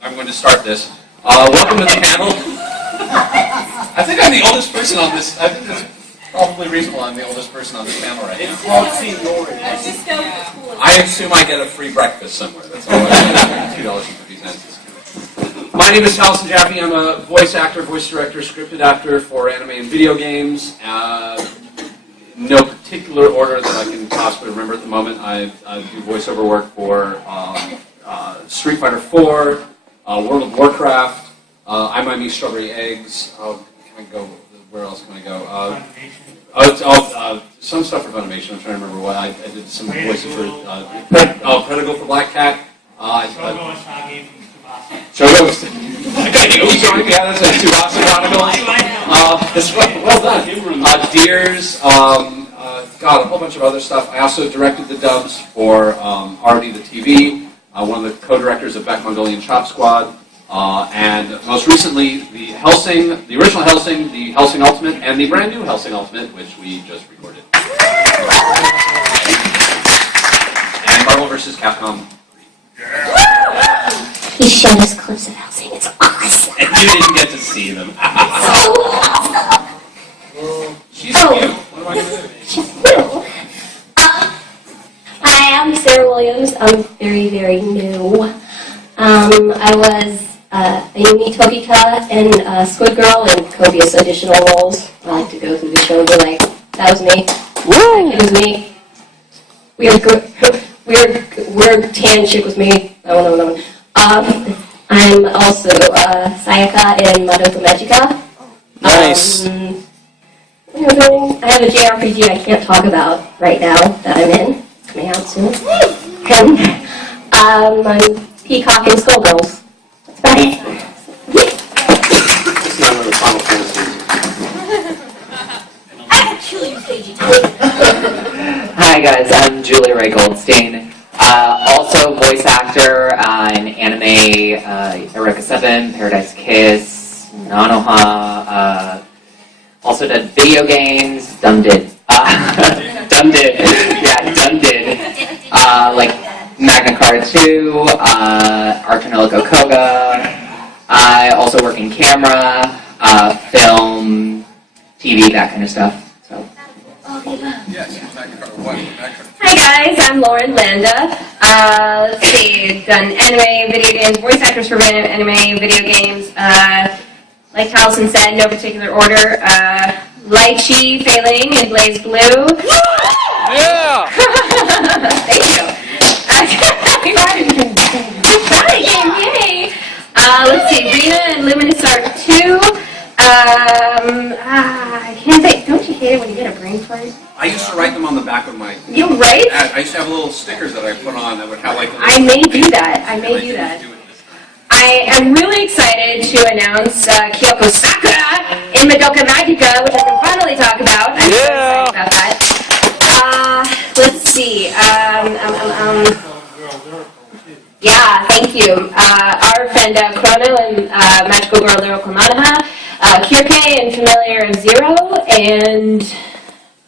I'm going to start this. Welcome to the panel. I think I'm the oldest person on this. I think it's probably reasonable I'm the oldest person on this panel right now. I assume I get a free breakfast somewhere. That's all I get. $2.50. My name is Taliesin Jaffe. I'm a voice actor, voice director, scripted actor for anime and video games. No particular order that I can possibly remember at the moment. I do voiceover work for Street Fighter 4, World of Warcraft, I Might Be Strawberry Eggs. Can I go? Where else can I go? Some stuff for Funimation. I'm trying to remember what. I did some voices for Predigal for Black Cat. Shogo was yeah, that's a Tsubasa Prodigal. Well done. Deers, God, a whole bunch of other stuff. I also directed the dubs for RD the TV, one of the co-directors of Beck Mongolian Chop Squad, and most recently the Hellsing, the original Hellsing, the Hellsing Ultimate, and the brand new Hellsing Ultimate, which we just recorded. And Marvel vs. Capcom 3. He showed us clips of Hellsing. It's awesome. And you didn't get to see them. She's cute. What am I going to do? She's new. Hi, I'm Sarah Williams. I'm very, very new. I was Ayumi Togita in Squid Girl and copious additional roles. I like to go through the show and be like, that was me. Woo! It was me. Weird tan chick was me. No. I'm also Sayaka in Madoka Magica. Nice. I have a JRPG I can't talk about right now that I'm in. It's coming out soon. And I'm Peacock in Skullgirls. That's about it. I will kill you, KG. Hi guys, I'm Julie Ray Goldstein. Also voice actor in anime, Eureka 7, Paradise Kiss, Nanoha, also did video games, Dumb did, like Magna Carta 2, Archonelico Koga. I also work in camera, film, TV, that kind of stuff. So. Hi guys, I'm Lauren Landa. Let's see, done anime, video games, voice actors for anime, video games. Like Taliesin said, no particular order. Lychee, Failing, and Blaze Blue. Yeah! Thank you. Yay! Let's see, Rena and Luminous Art 2. I can't think. Don't you hate it when you get a brain fart? I used to write them on the back of my... You right? I used to have little stickers that I put on that would have like... I may do that. I am really excited to announce Kyoko Sakura in Madoka Magica, which I can finally talk about. I'm so excited about that. Let's see. Yeah, thank you. Our friend Chrono and Magical Girl Lyrical Manaha, Kirke and Familiar of Zero, and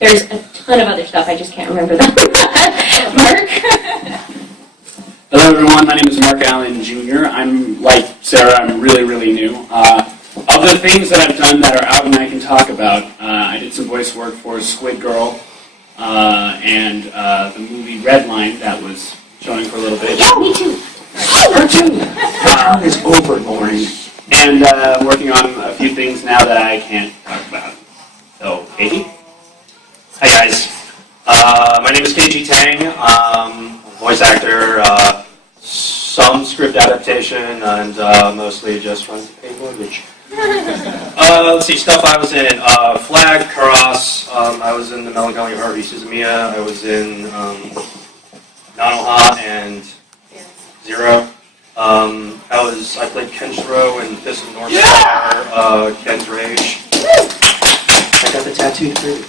there's a ton of other stuff. I just can't remember them. Mark? Hello everyone, my name is Mark Allen Jr. I'm, like Sarah, I'm really, really new. Of the things that I've done that are out and I can talk about, I did some voice work for Squid Girl and the movie Redline that was showing for a little bit. Yeah, me too. Her too. It's overboring. And working on a few things now that I can't talk about. So, Katie? Hi guys. My name is KG Tang. Voice actor, some script adaptation, and mostly just trying to pay mortgage. Let's see, stuff I was in. Flag, Karas, I was in the Melancholy Heart of Suzumiya, I was in Nanoha and Zero. I played Kenshiro in Fist of North Star, Ken's Rage. I got the tattoo too.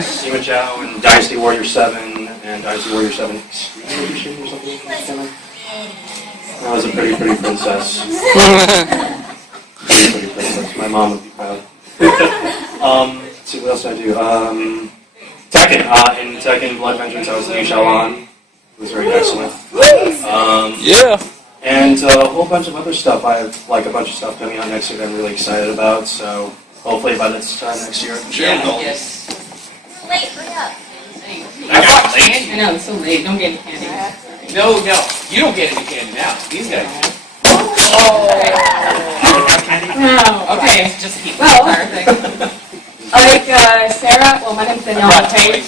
Sima Zhao in Dynasty Warrior 7 and Dynasty Warrior 7 Extreme Edition or something like that. I was a pretty princess. Pretty princess. My mom would be proud. Let's see, what else did I do? Tekken. In Tekken Blood Vengeance, I was Liu Xiaolan. It was very excellent. Yeah. And a whole bunch of other stuff. I have like a bunch of stuff coming out next year that I'm really excited about. So hopefully by this time next year I can share it all. Late, hurry up. I got late. I know, it's so late. Don't get any candy. No, you don't get any candy now. These guys do. No. Okay, just keep Well. the entire thing. Like Sarah, well, my name's Danielle McCray.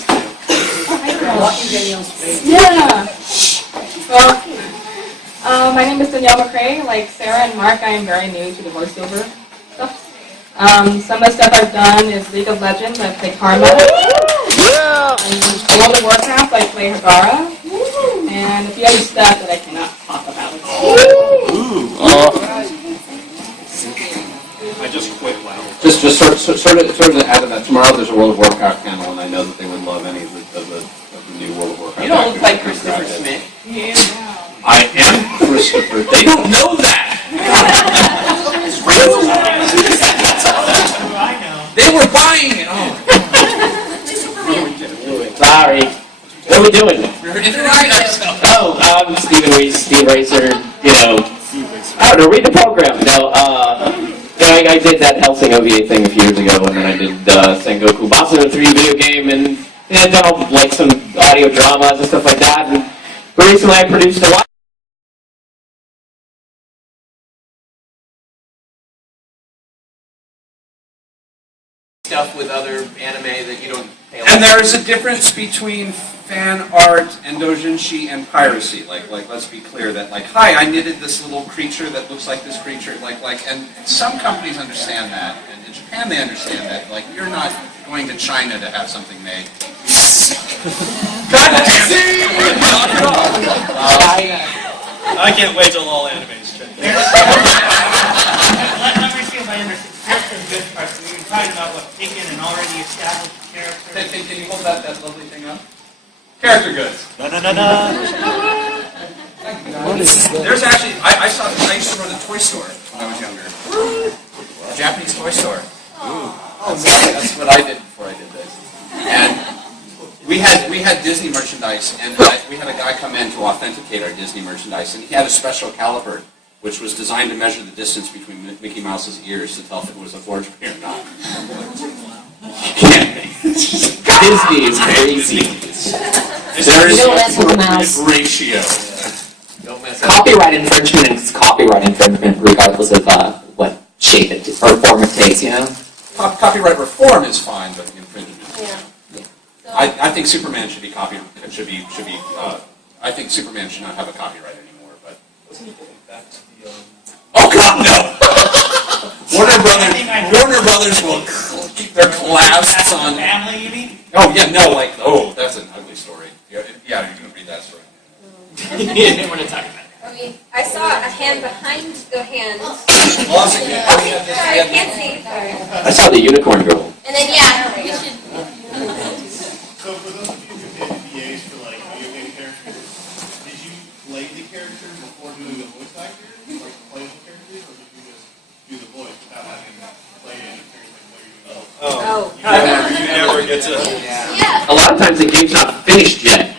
Yeah. Well, my name is Danielle McCray. Like Sarah and Mark, I am very new to the voiceover stuff. Some of the stuff I've done is League of Legends. I play Karma. Yeah. World of Warcraft, I play Hagara. And a few other stuff that I cannot talk about. I just quit WoW. Just sort of to add to that, tomorrow there's a World of Warcraft panel, and I know that they would love any of the new World of Warcraft. You don't look actors like that Christopher are Smith. I am Christopher. They don't know that. They were buying it. Oh. Sorry. What are we doing? We're introducing ourselves. Oh, I'm Stephen Reese, Steve Racer, I don't know, read the program. No, I did that Hellsing OVA thing a few years ago, and then I did Sengoku Basara 3 video game, and I've done like some audio dramas and stuff like that, and recently I produced a lot. Stuff with other anime that you don't pay a lot. And there's a difference between fan art and doujinshi and piracy. Like let's be clear that hi, I knitted this little creature that looks like this creature, and some companies understand that, and in Japan they understand that. You're not going to China to have something made. I can't wait till all animes change. Let me see if I understand. That's the good part. We were talking about taking an already established character. Can you hold that lovely thing up? Character goods. There's actually, I used to run a toy store when I was younger. A Japanese toy store. That's what I did before I did this. And we had Disney merchandise, and we had a guy come in to authenticate our Disney merchandise, and he had a special caliper, which was designed to measure the distance between Mickey Mouse's ears to tell if it was a forgery or not. Disney is crazy. There's don't mess with the mouse. ratio. Don't mess up. Copyright infringement is copyright infringement regardless of what shape it or form it takes, Copyright reform is fine, but infringement. Yeah. I think Superman should be I think Superman should not have a copyright anymore. But oh God, no! Warner Brothers will keep their clasps on. Family, you mean? Oh yeah, no, that's an ugly story. Yeah, you're gonna read that story. You didn't want to talk about it. Okay, I saw a hand behind the hand. Lost again. Sorry, I can't see. Sorry. I saw the unicorn girl. And then, yeah, we should. So for those of you who did VAs for video game characters, did you play the character before doing the voice actor? Play the characters, or did you just do the voice without having to play any character while you're doing the voice? You never get to. Yeah. A lot of times the game's not finished yet.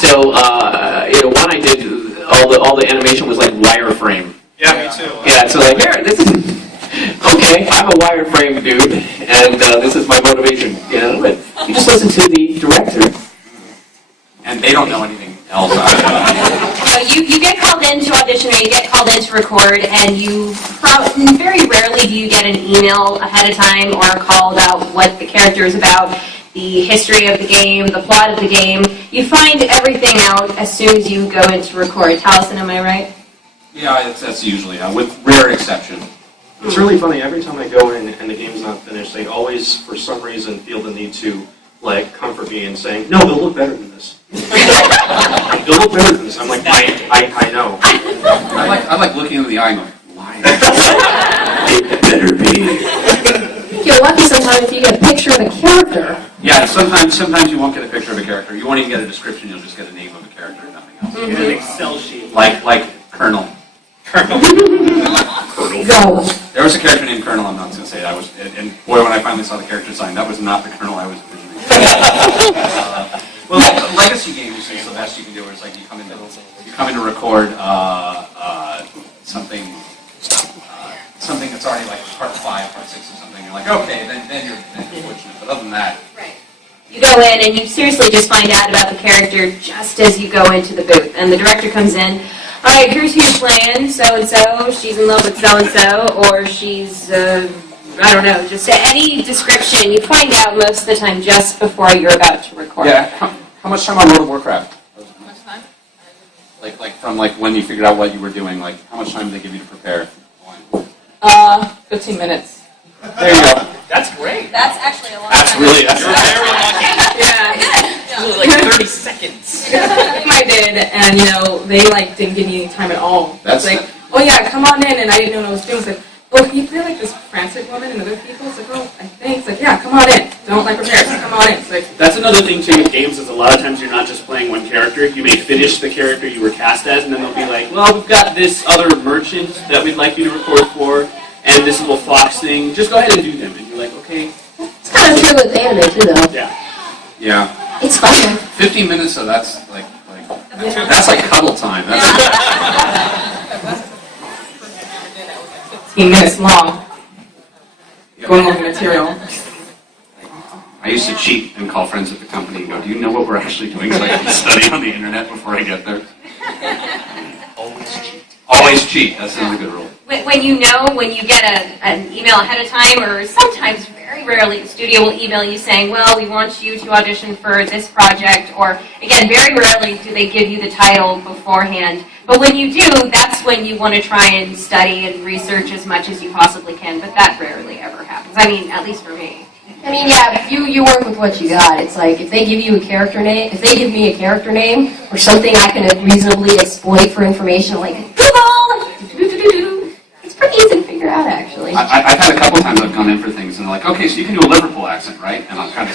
So, one I did, all the animation was like wireframe. Yeah, me too. Yeah, so here, this is, okay, I'm a wireframe dude, and this is my motivation, but you just listen to the director. And they don't know anything else. You get called in to audition or you get called in to record, and very rarely do you get an email ahead of time or a call about what the character is about, the history of the game, the plot of the game. You find everything out as soon as you go in to record. Taliesin, am I right? Yeah, that's usually how, with rare exception. It's really funny. Every time I go in and the game's not finished, they always, for some reason, feel the need to comfort me and saying, "No, they'll look better than this. They'll look better than this." I'm like, I know. I like looking in the eye and going, why? It better be. You're lucky sometimes if you get a picture of a character. Yeah, sometimes you won't get a picture of a character. You won't even get a description. You'll just get a name of a character and nothing else. You get an Excel sheet. Like Colonel. Colonel. Go. There was a character named Colonel. I'm not going to say it. And boy, when I finally saw the character design, that was not the Colonel I was originally. Well, legacy games is the best you can do. Where it's like you come in to record something something that's already like part 5, part 6 or something, you're like, okay, then you're fortunate. But other than that, Right. You go in and you seriously just find out about the character just as you go into the booth. And the director comes in, all right, here's who you're playing, so-and-so, she's in love with so-and-so, or she's, I don't know, just any description. You find out most of the time just before you're about to record. yeah. How much time on World of Warcraft? How much time? Like from like when you figured out what you were doing, like how much time did they give you to prepare? 15 minutes. There you go. That's great. That's actually a lot. That's really You're very lucky. Yeah. It was like 30 seconds. I did, and they like didn't give me any time at all. That's It's like, oh yeah, come on in, and I didn't know what I was doing. It's like, oh, can you play like this frantic woman and other people? It's like, oh, I think. It's like, yeah, come on in. Don't like prepare, just come on in. It's like, That's another thing too with games is a lot of times you're not just playing one character. You may finish the character you were cast as, and then they'll be like, well, we've got this other merchant that we'd like you to record for, and this little fox thing. Just go ahead and do them. And you're like, okay. It's kind of true with anime too, though. Yeah. Yeah. It's fun. 15 minutes, so that's that's like cuddle time. That's 15 minutes long. Going over material. I used to cheat and call friends at the company and go, do you know what we're actually doing so I can study on the internet before I get there? Always cheat. Always cheat. That's another good rule. When you get an email ahead of time, or sometimes very rarely the studio will email you saying, well, we want you to audition for this project, or again, very rarely do they give you the title beforehand. But when you do, that's when you want to try and study and research as much as you possibly can, but that rarely ever happens. I mean, at least for me. I mean, yeah, you work with what you got. It's like if they give you a character name, if they give me a character name or something I can reasonably exploit for information, like Google, it's pretty easy to figure out actually. I've had a couple times I've gone in for things and they're like, okay, so you can do a Liverpool accent, right? And I'm kind of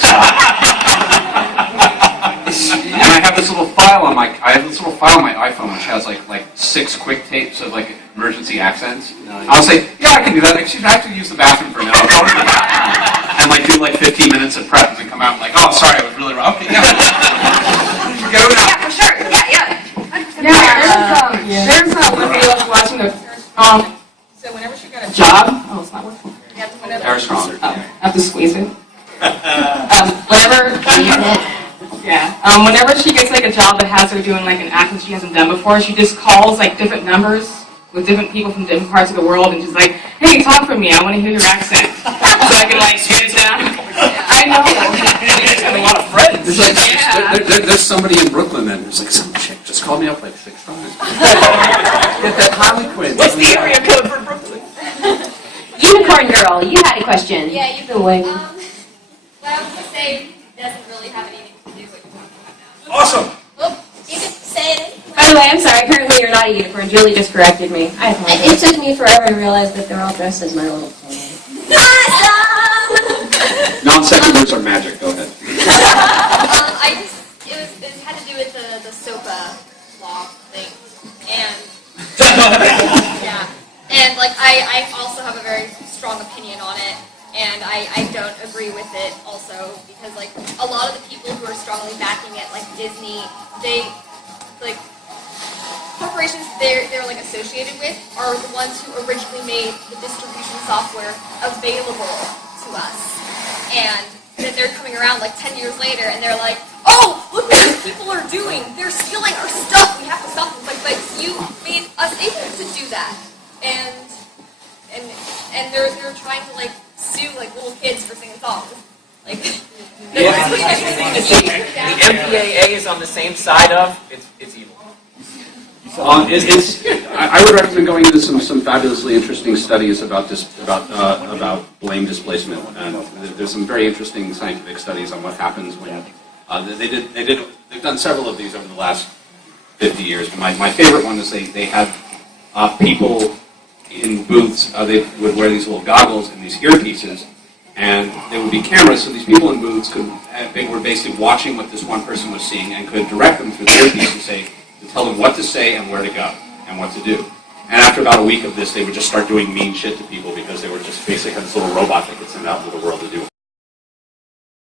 and I have this little file on my iPhone which has like 6 quick tapes of like emergency accents. I'll say, yeah, I can do that. Excuse me, I have to use the bathroom for now. And like do like 15 minutes of prep and come out and like, oh, sorry, I was really wrong. Okay, yeah. Go now. Yeah, for sure. Yeah. There's one video I was watching of so whenever she got a job, oh, it's not working. Air strong. I have to squeeze it. Whenever she gets like a job that has her doing like an accent she hasn't done before, she just calls like different numbers with different people from different parts of the world and just like, hey, talk for me. I want to hear your accent, so I can like get it down. I know. You have a lot of friends. There's somebody in Brooklyn then who's like, some chick just called me up like 6 times. Get that Harlequin. What's the area code for Brooklyn? Unicorn Girl, you had a question. Yeah, you The way. what I was going to say doesn't really have anything to do with what you're talking about now. Awesome. Oh, you can say it. By the way, I'm sorry, apparently you're not a unicorn. Julie just corrected me. I apologize. It took me forever to realize that they're all dressed as My Little Pony. Awesome! Non-second words are magic. Go ahead. It had to do with the SOPA law thing, and yeah, and like I also have a very strong opinion on it, and I don't agree with it also because like a lot of the people who are strongly backing it, like Disney, they like corporations they're like associated with are the ones who originally made the distribution software available to us, and then they're coming around like 10 years later and they're like, oh, look what these people are doing. They're stealing our stuff. We have to stop them. It's like, but you made us able to do that. And they're trying to like sue like little kids for singing songs. Like The MPAA is on the same side of it's evil. I would recommend going into some fabulously interesting studies about blame displacement. And there's some very interesting scientific studies on what happens when they've done several of these over the last 50 years. But my favorite one is they had people in booths. They would wear these little goggles and these earpieces, and there would be cameras. So these people in booths they were basically watching what this one person was seeing and could direct them through the earpiece and tell them what to say and where to go and what to do. And after about a week of this, they would just start doing mean shit to people because they were just basically had this little robot they could send out into the world to do